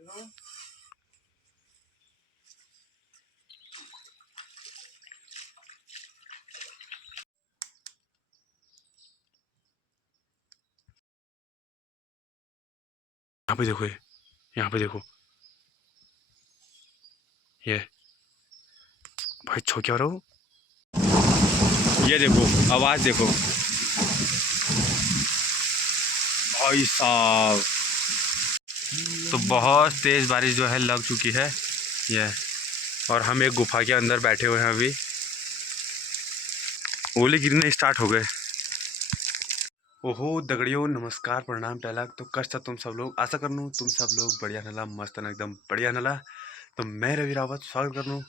यहाँ पे देखो, यहाँ पे देखो, ये भाई छो क्या रहो, ये देखो आवाज देखो भाई साहब। तो बहुत तेज बारिश जो है लग चुकी है ये, और हम एक गुफा के अंदर बैठे हुए हैं अभी। ओले गिरने स्टार्ट हो गए। ओहो दगड़ियों, नमस्कार प्रणाम टहलक। तो कष्ट तुम सब लोग, आशा करनू तुम सब लोग बढ़िया नला, मस्त न एकदम बढ़िया नला। तो मैं रवि रावत स्वागत करनू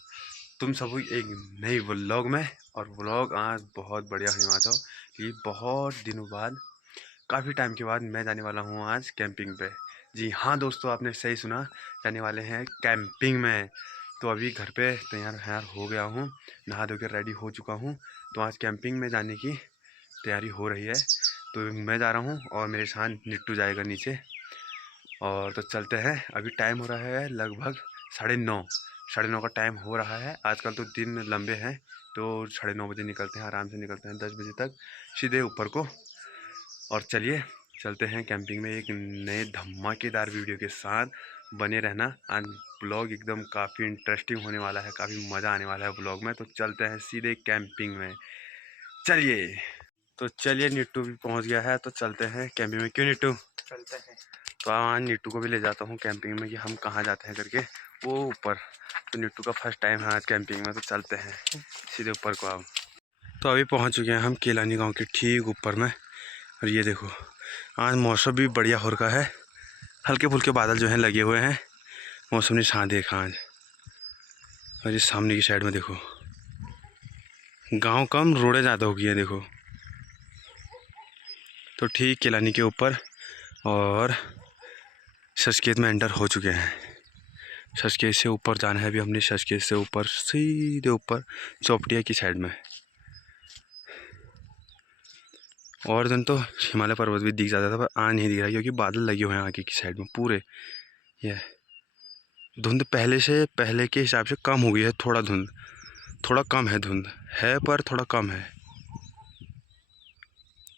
तुम सब एक नई व्लॉग में। और व्लॉग आज बहुत बढ़िया होने वाला कि बहुत दिनों बाद, काफ़ी टाइम के बाद मैं जाने वाला हूँ आज कैंपिंग पे। जी हाँ दोस्तों, आपने सही सुना, जाने वाले हैं कैंपिंग में। तो अभी घर पे तैयार हो गया हूँ, नहा धो कर रेडी हो चुका हूँ। तो आज कैंपिंग में जाने की तैयारी हो रही है। तो मैं जा रहा हूँ और मेरे साथ निट्टू जाएगा नीचे। और तो चलते हैं। अभी टाइम हो रहा है लगभग 9:30 का टाइम हो रहा है। आजकल तो दिन लंबे हैं, तो 9:30 बजे निकलते हैं, आराम से निकलते हैं 10 बजे तक सीधे ऊपर को। और चलिए चलते हैं कैंपिंग में एक नए धमाकेदार वीडियो के साथ। बने रहना, आज ब्लॉग एकदम काफ़ी इंटरेस्टिंग होने वाला है, काफ़ी मज़ा आने वाला है ब्लॉग में। तो चलते हैं सीधे कैंपिंग में, चलिए। तो चलिए, निट्टू भी पहुंच गया है, तो चलते हैं कैंपिंग में। क्यों निट्टू? चलते हैं। तो आज निट्टू को भी ले जाता हूँ कैंपिंग में कि हम कहाँ जाते हैं करके, वो ऊपर। तो निट्टू का फर्स्ट टाइम है आज कैंपिंग में, तो चलते हैं सीधे ऊपर को अब। तो अभी पहुँच चुके हैं हम केलानी गाँव के ठीक ऊपर में। और ये देखो, आज मौसम भी बढ़िया हो रखा है, हल्के फुल्के बादल जो हैं लगे हुए हैं, मौसम ने छा देखा आज। और ये सामने की साइड में देखो, गांव कम रोडें ज़्यादा हो गई है देखो। तो ठीक केलानी के ऊपर और सचकेत में एंटर हो चुके हैं। सचकेत से ऊपर जाना है अभी हमने, सचकेत से ऊपर सीधे ऊपर चौपटिया की साइड में। और दिन तो हिमालय पर्वत भी दिख जाता था, पर आज नहीं दिख रहा क्योंकि बादल लगे हुए हैं आगे की साइड में पूरे। ये धुंध पहले के हिसाब से कम हो गई है, थोड़ा कम है, धुंध है पर थोड़ा कम है।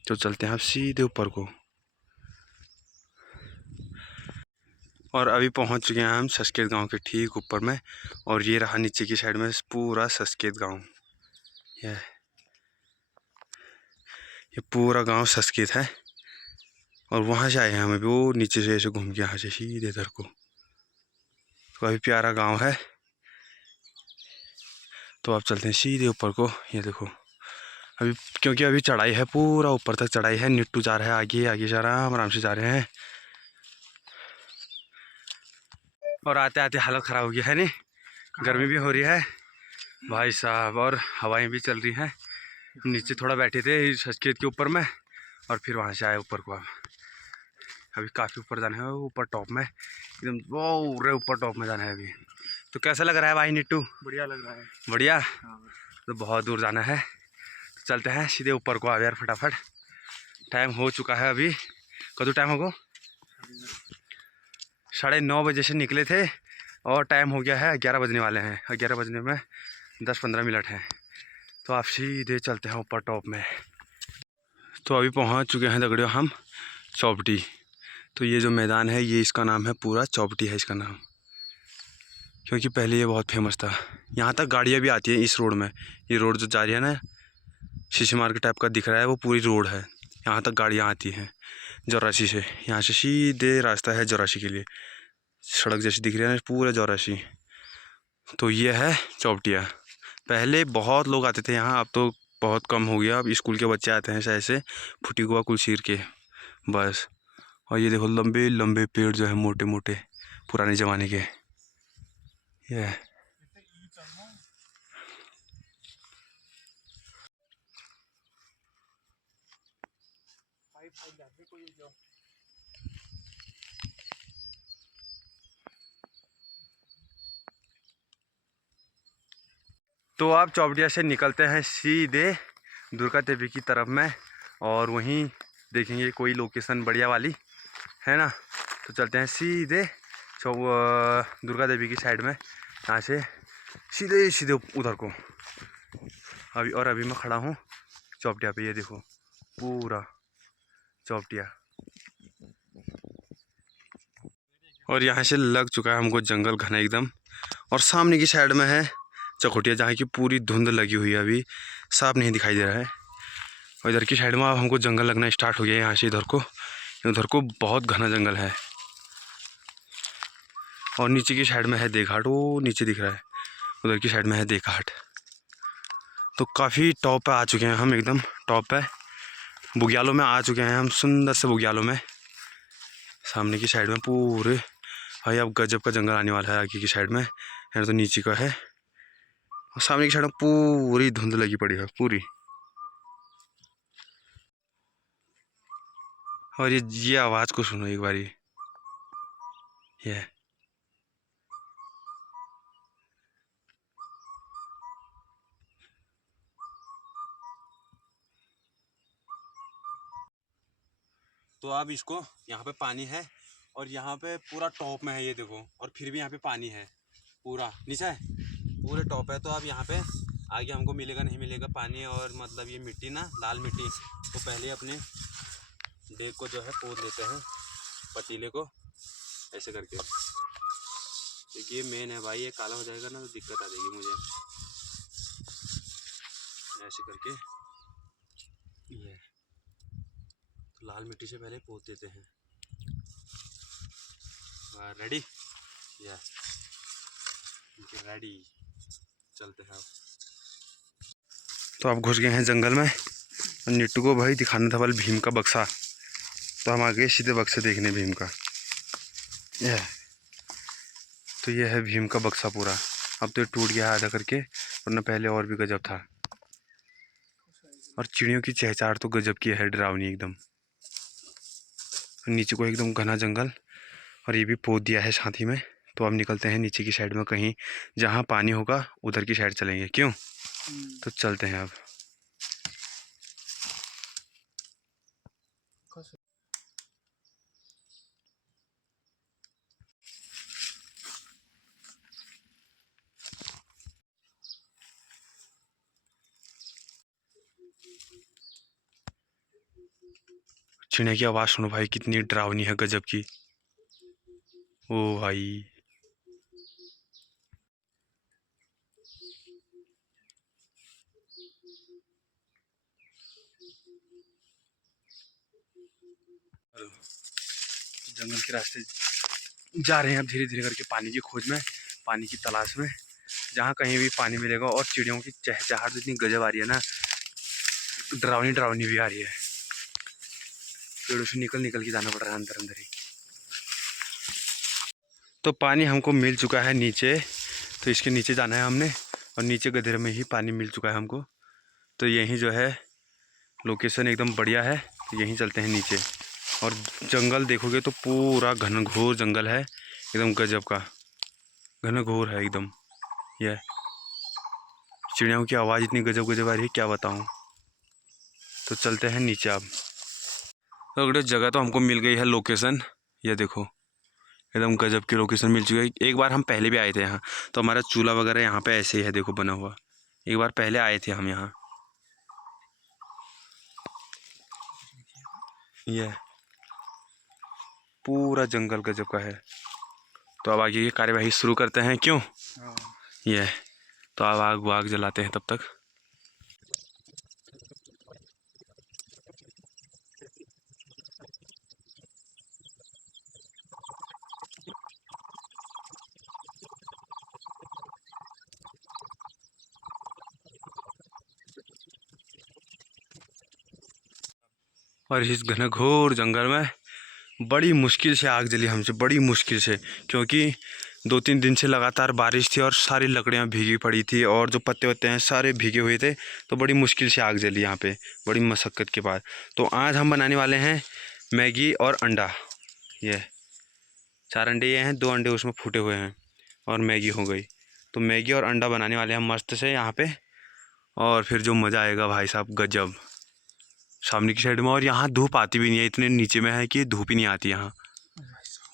तो चलते हैं आप सीधे ऊपर को। और अभी पहुंच चुके हैं हम सचकेत गांव के ठीक ऊपर में। और ये रहा नीचे की साइड में पूरा सचकेत गांव। ये पूरा गांव सचकेत है। और वहाँ से आए हैं हम अभी, वो नीचे से ऐसे घूम के यहाँ से सीधे इधर को। तो अभी प्यारा गांव है। तो आप चलते हैं सीधे ऊपर को। ये देखो अभी, क्योंकि अभी चढ़ाई है, पूरा ऊपर तक चढ़ाई है। निट्टू जा रहा है आगे आगे, जा रहा है, आराम से जा रहे हैं। और आते आते हालत ख़राब हो गया है, नहीं गर्मी भी हो रही है भाई साहब, और हवाएं भी चल रही हैं। नीचे थोड़ा बैठे थे सचकेत के ऊपर में, और फिर वहाँ से आए ऊपर को। अब अभी काफ़ी ऊपर जाना है, ऊपर टॉप में एकदम, वो रे ऊपर टॉप में जाना है अभी। तो कैसा लग रहा है भाई निट्टू? बढ़िया लग रहा है। बढ़िया। हाँ। तो बहुत दूर जाना है, तो चलते हैं सीधे ऊपर को। आ यार फटाफट, टाइम हो चुका है अभी। कदू टाइम होगा? 9:30 बजे से निकले थे, और टाइम हो गया है 11 बजने वाले हैं। 11 बजने में 10-15 मिनट हैं। तो आप सीधे चलते हैं ऊपर टॉप में। तो अभी पहुंच चुके हैं दगड़ियों हम चौपटी। तो ये जो मैदान है, ये इसका नाम है, पूरा चौपटी है इसका नाम, क्योंकि पहले ये बहुत फेमस था। यहाँ तक गाड़ियाँ भी आती हैं इस रोड में। ये रोड जो जा रही है ना, शीशे मार्केट टाइप का दिख रहा है, वो पूरी रोड है। यहाँ तक गाड़ियाँ आती हैं जौरासी से। यहाँ से सीधे रास्ता है जौरासी के लिए, सड़क जैसी दिख रही है ना पूरा जौरासी। तो ये है चौपटिया। पहले बहुत लोग आते थे यहाँ, अब तो बहुत कम हो गया। अब स्कूल के बच्चे आते हैं शायद से, फुटी गोवा कुलसीर के, बस। और ये देखो लंबे लंबे पेड़ जो है, मोटे मोटे, पुराने ज़माने के। ये तो आप चौपटिया से निकलते हैं सीधे दुर्गा देवी की तरफ में, और वहीं देखेंगे कोई लोकेशन बढ़िया वाली है ना। तो चलते हैं सीधे दुर्गा देवी की साइड में, यहाँ से सीधे सीधे उधर को। अभी मैं खड़ा हूँ चौपटिया पे, ये देखो पूरा चौपटिया। और यहाँ से लग चुका है हमको जंगल घना एकदम। और सामने की साइड में है चकोटिया, जहाँ की पूरी धुंध लगी हुई है, अभी साफ नहीं दिखाई दे रहा है। और इधर की साइड में अब हमको जंगल लगना स्टार्ट हो गया है। यहाँ से उधर को बहुत घना जंगल है। और नीचे की साइड में है देघाट, वो नीचे दिख रहा है, उधर की साइड में है देघाट। तो काफ़ी टॉप पे आ चुके हैं हम, एकदम टॉप पे बुग्यालों में आ चुके हैं हम, सुंदर से बुग्यालों में। सामने की साइड में पूरे भाई अब गजब का जंगल आने वाला है आगे की साइड में, यहाँ तो नीचे का है। और सामने की साइड में पूरी धुंध लगी पड़ी है पूरी। और ये आवाज़ को सुनो एक बारी, ये तो अब इसको यहाँ पे पानी है और यहाँ पे पूरा टॉप में है, ये देखो। और फिर भी यहाँ पे पानी है, पूरा नीचे है, पूरे टॉप है। तो अब यहाँ पे आगे हमको मिलेगा नहीं मिलेगा पानी, और मतलब ये मिट्टी ना लाल मिट्टी, तो पहले अपने डेग को जो है पोद लेते हैं, पतीले को ऐसे करके, क्योंकि ये मेन है भाई, ये काला हो जाएगा ना तो दिक्कत आ जाएगी मुझे। ऐसे करके ये तो लाल मिट्टी से पहले पोत देते हैं। रेडी, यस रेडी, चलते हैं अब। तो आप घुस गए हैं जंगल में, और नीटू को भाई दिखाना था वाला भीम का बक्सा, तो हम आ गए सीधे बक्से देखने भीम का। यह तो ये है भीम का बक्सा पूरा। अब तो टूट गया आधा करके, वरना पहले और भी गजब था। और चिड़ियों की चहचहाट तो गजब की है, डरावनी एकदम। नीचे को एकदम घना जंगल, और ये भी पोत दिया है साथ ही में। तो अब निकलते हैं नीचे की साइड में, कहीं जहाँ पानी होगा उधर की साइड चलेंगे, क्यों? तो चलते हैं अब। चिड़िया की आवाज़ सुनो भाई, कितनी डरावनी है, गजब की। ओ भाई जंगल के रास्ते जा रहे हैं अब धीरे धीरे करके, पानी की खोज में, पानी की तलाश में, जहाँ कहीं भी पानी मिलेगा। और चिड़ियों की चहचहाट इतनी गजब आ रही है ना, डरावनी डरावनी भी आ रही है। पेड़ों से निकल निकल के जाना पड़ रहा है अंदर अंदर ही। तो पानी हमको मिल चुका है नीचे, तो इसके नीचे जाना है हमने, और नीचे गधेरे में ही पानी मिल चुका है हमको। तो यहीं जो है लोकेशन एकदम बढ़िया है, तो यहीं चलते हैं नीचे। और जंगल देखोगे तो पूरा घनघोर जंगल है, एकदम गजब का घनघोर है एकदम। यह चिड़ियों की आवाज़ इतनी गजब गजब आ रही है, क्या बताऊँ। तो चलते हैं नीचे अब। तो अगले जगह तो हमको मिल गई है लोकेशन, ये देखो एकदम गजब की लोकेशन मिल चुकी है। एक बार हम पहले भी आए थे यहाँ, तो हमारा चूल्हा वगैरह यहाँ पे ऐसे ही है, देखो बना हुआ। एक बार पहले आए थे हम यहाँ। यह पूरा जंगल गजब का है। तो अब आगे की कार्यवाही शुरू करते हैं, क्यों? यह तो अब आग वाग जलाते हैं तब तक। और इस घनघोर जंगल में बड़ी मुश्किल से आग जली हमसे, बड़ी मुश्किल से, क्योंकि 2-3 दिन से लगातार बारिश थी और सारी लकड़ियाँ भीगी पड़ी थी, और जो पत्ते वत्ते हैं सारे भीगे हुए थे। तो बड़ी मुश्किल से आग जली यहाँ पे, बड़ी मशक्क़त के बाद। तो आज हम बनाने वाले हैं मैगी और अंडा। ये 4 अंडे ये हैं, 2 अंडे उसमें फूटे हुए हैं, और मैगी हो गई। तो मैगी और अंडा बनाने वाले हैं मस्त से यहाँ पे। और फिर जो मज़ा आएगा भाई साहब, गजब। सामने की साइड में, और यहाँ धूप आती भी नहीं है, इतने नीचे में है कि धूप ही नहीं आती यहाँ।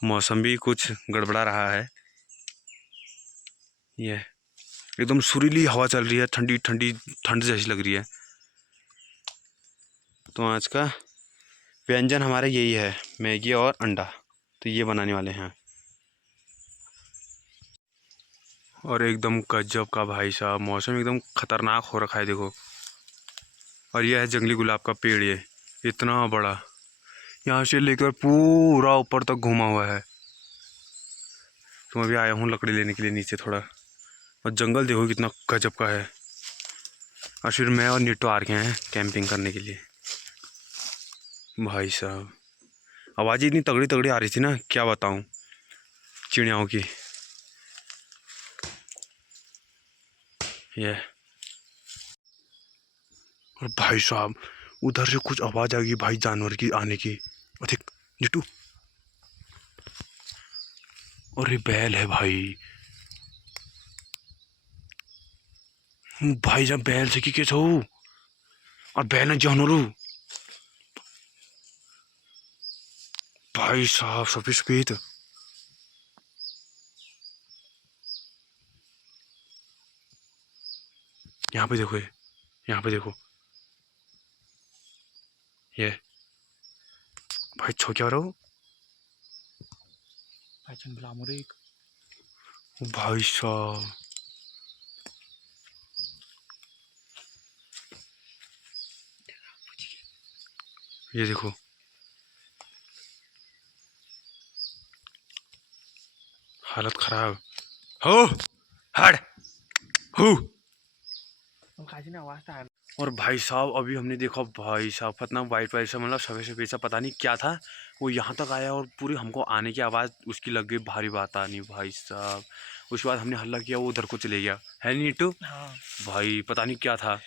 मौसम भी कुछ गड़बड़ा रहा है। ये एकदम सुरीली हवा चल रही है, ठंडी ठंडी ठंड जैसी लग रही है। तो आज का व्यंजन हमारा यही है, मैगी और अंडा। तो ये बनाने वाले हैं। और एकदम गजब का भाई साहब, मौसम एकदम ख़तरनाक हो रखा है देखो। और यह है जंगली गुलाब का पेड़, ये इतना बड़ा, यहाँ से लेकर पूरा ऊपर तक घुमा हुआ है। तो मैं भी आया हूँ लकड़ी लेने के लिए नीचे थोड़ा। और जंगल देखो कितना गजब का है। और फिर मैं और नीटू आ रहे हैं कैंपिंग करने के लिए। भाई साहब आवाज़ इतनी तगड़ी तगड़ी आ रही थी ना, क्या बताऊँ चिड़ियाओं की। ये और भाई साहब उधर से कुछ आवाज़ आ गई भाई, जानवर की आने की। अधिक नीटू, और ये बैल है भाई। भाई जब बैल से की कैसे हो, और बैल ने जानवरू भाई साहब सफेद सफेद। यहाँ पे देखो, ये यहाँ पे देखो, ये भाई छो क्या रहो भाई साहब। ये देखो, हालत खराब हो, हट हो। और भाई साहब अभी हमने देखा भाई साहब पतना वाइट वाइट सा, मतलब सफेद सफेद सा, पता नहीं क्या था। वो यहाँ तक आया और पूरी हमको आने की आवाज़ उसकी लग गई, भारी बात आनी भाई साहब। उसके बाद हमने हल्ला किया, वो उधर को चले गया है नीटू। हाँ भाई पता नहीं क्या था।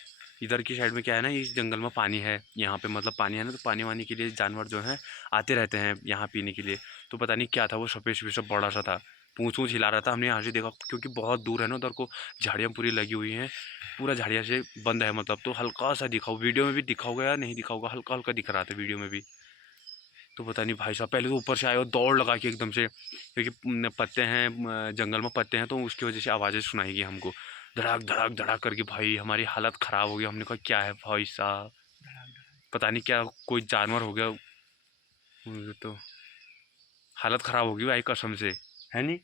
इधर की साइड में क्या है ना, इस जंगल में पानी है यहाँ पे, मतलब पानी है ना, तो पानी वानी के लिए जानवर जो हैं आते रहते हैं यहाँ पीने के लिए। तो पता नहीं क्या था, वो सफेद सफेद सा बड़ा सा था, पूँछ वूँछ हिला रहा था। हमने यहाँ से देखा क्योंकि बहुत दूर है ना, उधर को झाड़ियाँ पूरी लगी हुई हैं, पूरा झाड़िया से बंद है मतलब। तो हल्का सा दिखा, वीडियो में भी दिखा होगा या नहीं दिखा होगा, हल्का हल्का दिख रहा था वीडियो में भी। तो पता नहीं भाई साहब, पहले तो ऊपर से आए और दौड़ लगा के एकदम से, क्योंकि पत्ते हैं जंगल में, पत्ते हैं तो उसकी वजह से आवाज़ें सुनाएगी हमको, धड़ाक धड़ाक धड़ाक करके। भाई हमारी हालत ख़राब हो गई। हमने कहा क्या है भाई साहब, पता नहीं क्या कोई जानवर हो गया। मुझे तो हालत ख़राब होगी भाई कसम से, है नहीं।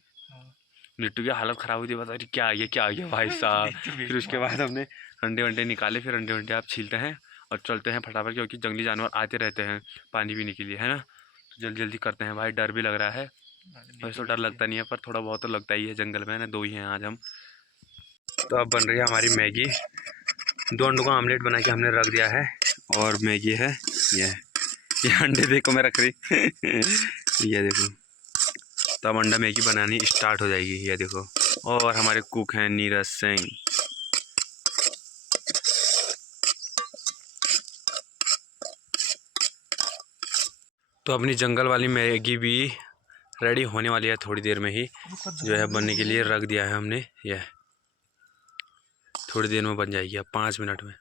लिट्टू की हालत ख़राब हुई थी, बता क्या आ गया क्या आ गया भाई साहब। फिर उसके बाद हमने अंडे वंडे निकाले, फिर अंडे वंडे आप छीलते हैं और चलते हैं फटाफट, क्योंकि जंगली जानवर आते रहते हैं पानी पीने के लिए, है ना। तो जल्दी जल्दी करते हैं भाई, डर भी लग रहा है। वैसे तो डर लगता नहीं है, पर थोड़ा बहुत तो लगता ही है, जंगल में है ना, दो ही हैं आज हम। तो अब बन रही है हमारी मैगी। 2 अंडों का आमलेट बना के हमने रख दिया है, और मैगी है ये अंडे देखो मैं रख रही ये देखो। तो अब अंडा मैगी बनानी स्टार्ट हो जाएगी, ये देखो। और हमारे कुक हैं नीरज सिंह। तो अपनी जंगल वाली मैगी भी रेडी होने वाली है थोड़ी देर में ही, जो है बनने के लिए रख दिया है हमने। यह थोड़ी देर में बन जाएगी, अब 5 मिनट में।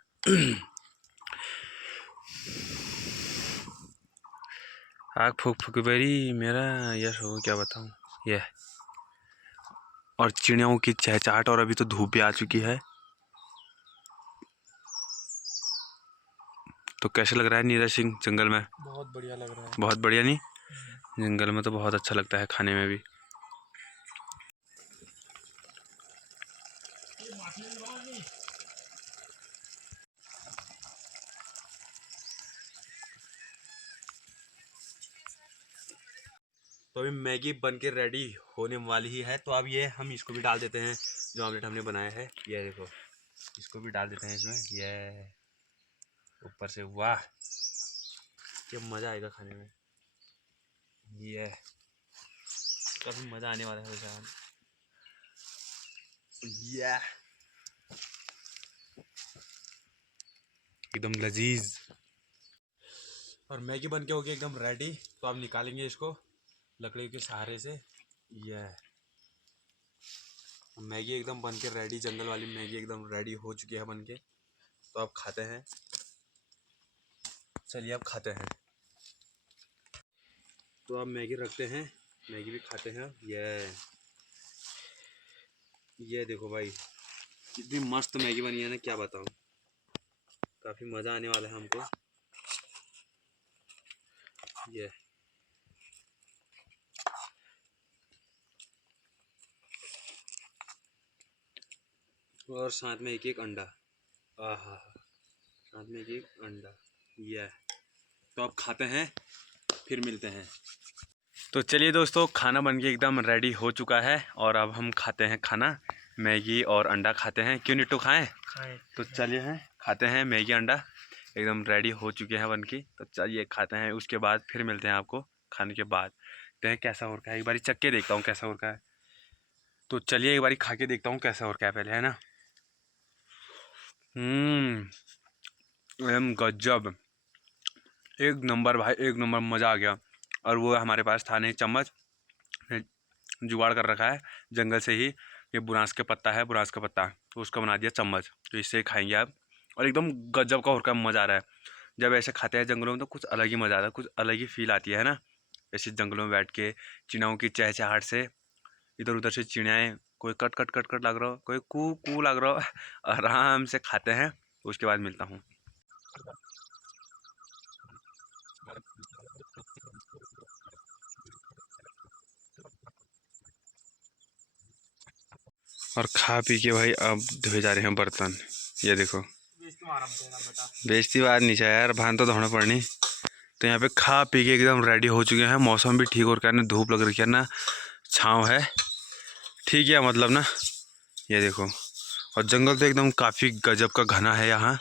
आग फूक फूक बेरी मेरा यश हो, क्या बताऊँ। यह और चिड़ियों की चहचहाट, और अभी तो धूप भी आ चुकी है। तो कैसे लग रहा है नीरज सिंह जंगल में? बहुत बढ़िया लग रहा है। बहुत बढ़िया नहीं, जंगल में तो बहुत अच्छा लगता है खाने में भी। तो अभी मैगी बन के रेडी होने वाली ही है। तो अब ये हम इसको भी डाल देते हैं, जो ऑमलेट हमने बनाया है। ये देखो, इसको भी डाल देते हैं इसमें, ये ऊपर से। वाह क्या मज़ा आएगा खाने में, ये काफ़ी मज़ा आने वाला है वैसे। ये एकदम लजीज। और मैगी बन के हो गई एकदम रेडी। तो अब निकालेंगे इसको लकड़ी के सहारे से। ये मैगी एकदम बन के रेडी, जंगल वाली मैगी एकदम रेडी हो चुकी है बन के। तो अब खाते हैं, चलिए अब खाते हैं। तो अब मैगी रखते हैं मैगी भी खाते हैं। ये देखो भाई, कितनी मस्त मैगी बनी है ना, क्या बताऊँ। काफ़ी मज़ा आने वाला है हमको। ये और साथ में एक अंडा। आहा, साथ में एक अंडा। ये तो अब खाते हैं, फिर मिलते हैं। तो चलिए दोस्तों, खाना बन के एकदम रेडी हो चुका है और अब हम खाते हैं खाना। मैगी और अंडा खाते हैं। क्यों निट्टू, खाएं? तो चलिए हैं, खाते हैं मैगी अंडा। एकदम रेडी हो चुके हैं बन की। तो चलिए खाते हैं, उसके बाद फिर मिलते हैं आपको खाने के बाद। देखते हैं कैसा हो रखा है, एक बारी चख के देखता हूँ कैसा हो रखा है। तो चलिए एक बारी खा के देखता हूँ कैसा हो रखा है पहले, है ना। एकदम गजब, एक नंबर भाई, एक नंबर, मज़ा आ गया। और वो हमारे पास था नहीं चम्मच, जुगाड़ कर रखा है जंगल से ही। ये बुरांस के पत्ता है, बुरांस का पत्ता, तो उसका बना दिया चम्मच। तो इससे खाएंगे आप। और एकदम गजब का और का मज़ा आ रहा है। जब ऐसे खाते हैं जंगलों में तो कुछ अलग ही मज़ा आता है, कुछ अलग ही फील आती है ना। ऐसे जंगलों में बैठ के चिड़ियाओं की चहचहाहट से, इधर उधर से चिड़ियाएँ, कोई कट कट कट कट लग रहा हो, कोई कू कू लग रहा हो। आराम से खाते हैं, उसके बाद मिलता हूँ। और खा पी के भाई अब धोए जा रहे हैं बर्तन। ये देखो, बेइज्जती बात नहीं चाहिए यार, भान तो धोना पड़नी। तो यहाँ पे खा पी के एकदम रेडी हो चुके हैं। मौसम भी ठीक हो रखा है ना, धूप लग रही है ना, छाँव है, ठीक है मतलब ना। ये देखो, और जंगल तो एकदम काफ़ी गजब का घना है यहाँ।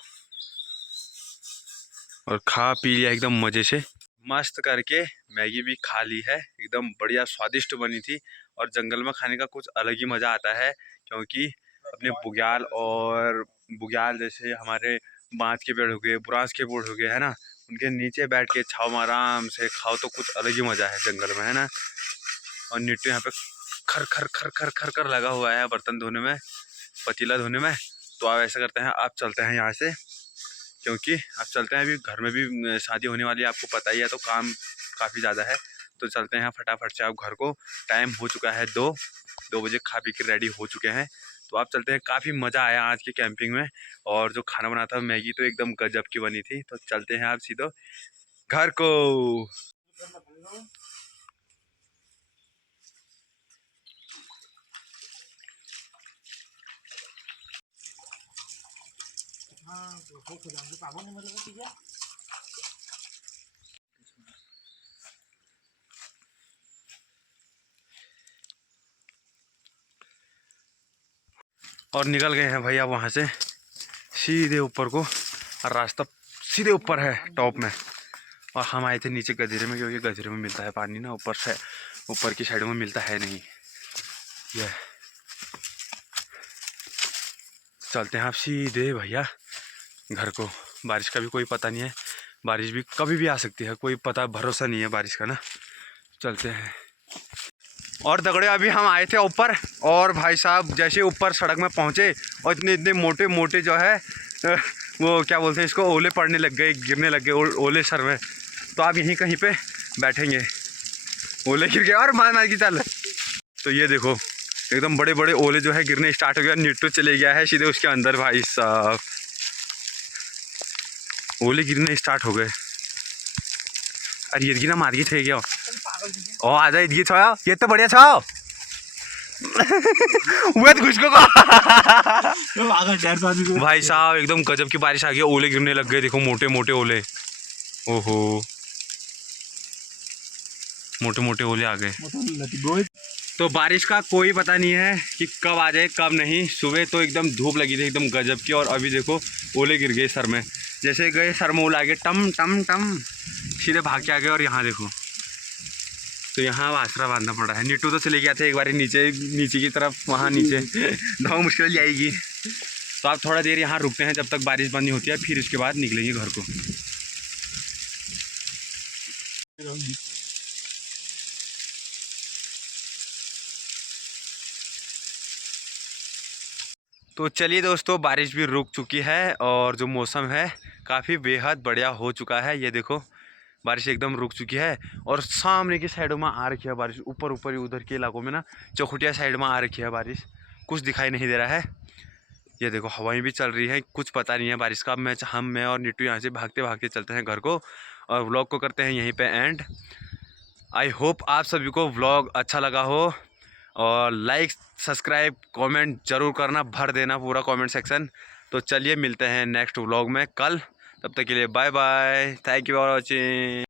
और खा पी लिया एकदम मज़े से, मस्त करके। मैगी भी खा ली है, एकदम बढ़िया स्वादिष्ट बनी थी। और जंगल में खाने का कुछ अलग ही मज़ा आता है, क्योंकि अपने बुग्याल और बुग्याल जैसे हमारे बाँस के पेड़ हो गए, बुरांस के पेड़ हो गए, है ना, उनके नीचे बैठ के छाँव में आराम से खाओ तो कुछ अलग ही मज़ा है जंगल में, है ना। और नीचे यहाँ पे खर खर खर खर खर खर लगा हुआ है बर्तन धोने में, पतीला धोने में। तो आप ऐसा करते हैं, आप चलते हैं यहाँ से, क्योंकि आप चलते हैं, अभी घर में भी शादी होने वाली है, आपको पता ही है, तो काम काफ़ी ज़्यादा है। तो चलते हैं फटाफट से आप घर को। टाइम हो चुका है 2 बजे, खा पी के रेडी हो चुके हैं। तो आप चलते हैं, काफ़ी मज़ा आया आज की कैंपिंग में। और जो खाना बना था मैगी तो एकदम गजब की बनी थी। तो चलते हैं आप सीधे घर को। और निकल गए हैं भैया वहाँ से सीधे ऊपर को, और रास्ता सीधे ऊपर है टॉप में। और हम आए थे नीचे गजरे में, क्योंकि गजरे में मिलता है पानी ना, ऊपर से ऊपर की साइड में मिलता है नहीं। ये चलते हैं आप सीधे भैया घर को। बारिश का भी कोई पता नहीं है, बारिश भी कभी भी आ सकती है, कोई पता भरोसा नहीं है बारिश का ना। चलते हैं। और दगड़े, अभी हम आए थे ऊपर, और भाई साहब जैसे ऊपर सड़क में पहुँचे, और इतने इतने मोटे मोटे जो है वो क्या बोलते हैं इसको, ओले पड़ने लग गए, गिरने लग गए ओले सर में। तो आप यहीं कहीं पे बैठेंगे, ओले गिर गए और मार मार की चल। तो ये देखो, एकदम बड़े बड़े ओले जो है गिरने स्टार्ट हो गया। निट्टू चले गया है सीधे उसके अंदर भाई साहब, ओले गिरने स्टार्ट हो गए। अरे ये ना मार के थे क्या, ओ आ जाए ये छो, ये तो बढ़िया छो। भाई साहब एकदम गजब की बारिश आ गई, ओले गिरने लग गए, देखो मोटे मोटे ओले। ओहो, मोटे मोटे ओले आ गए। तो बारिश का कोई पता नहीं है कि कब आ जाए कब नहीं। सुबह तो एकदम धूप लगी थी एकदम गजब की, और अभी देखो ओले गिर गए सर में। जैसे गए सर में ओले आ गए, टम टम टम, सीधे भाग के आ गए। और यहाँ देखो, तो यहाँ आसरा बांधना पड़ा है। निट्टू तो चले गया था एक बार नीचे नीचे की तरफ, वहाँ नीचे दो मुश्किल जाएगी। तो आप थोड़ा देर यहाँ रुकते हैं जब तक बारिश बंद नहीं होती है, फिर उसके बाद निकलेंगे घर को। तो चलिए दोस्तों, बारिश भी रुक चुकी है और जो मौसम है काफ़ी बेहद बढ़िया हो चुका है। ये देखो बारिश एकदम रुक चुकी है और सामने की साइडों में आ रखी है बारिश, ऊपर ऊपर ही उधर के इलाकों में ना चौखुटिया साइड में आ रखी है बारिश, कुछ दिखाई नहीं दे रहा है। ये देखो हवाएं भी चल रही है, कुछ पता नहीं है बारिश का। मैं और नीटू यहाँ से भागते भागते चलते हैं घर को और व्लॉग को करते हैं यहीं पे एंड। आई होप आप सभी को व्लॉग अच्छा लगा हो और लाइक सब्सक्राइब कमेंट जरूर करना, भर देना पूरा कमेंट सेक्शन। तो चलिए मिलते हैं नेक्स्ट व्लॉग में कल, तब तक के लिए bye bye, thank you for watching.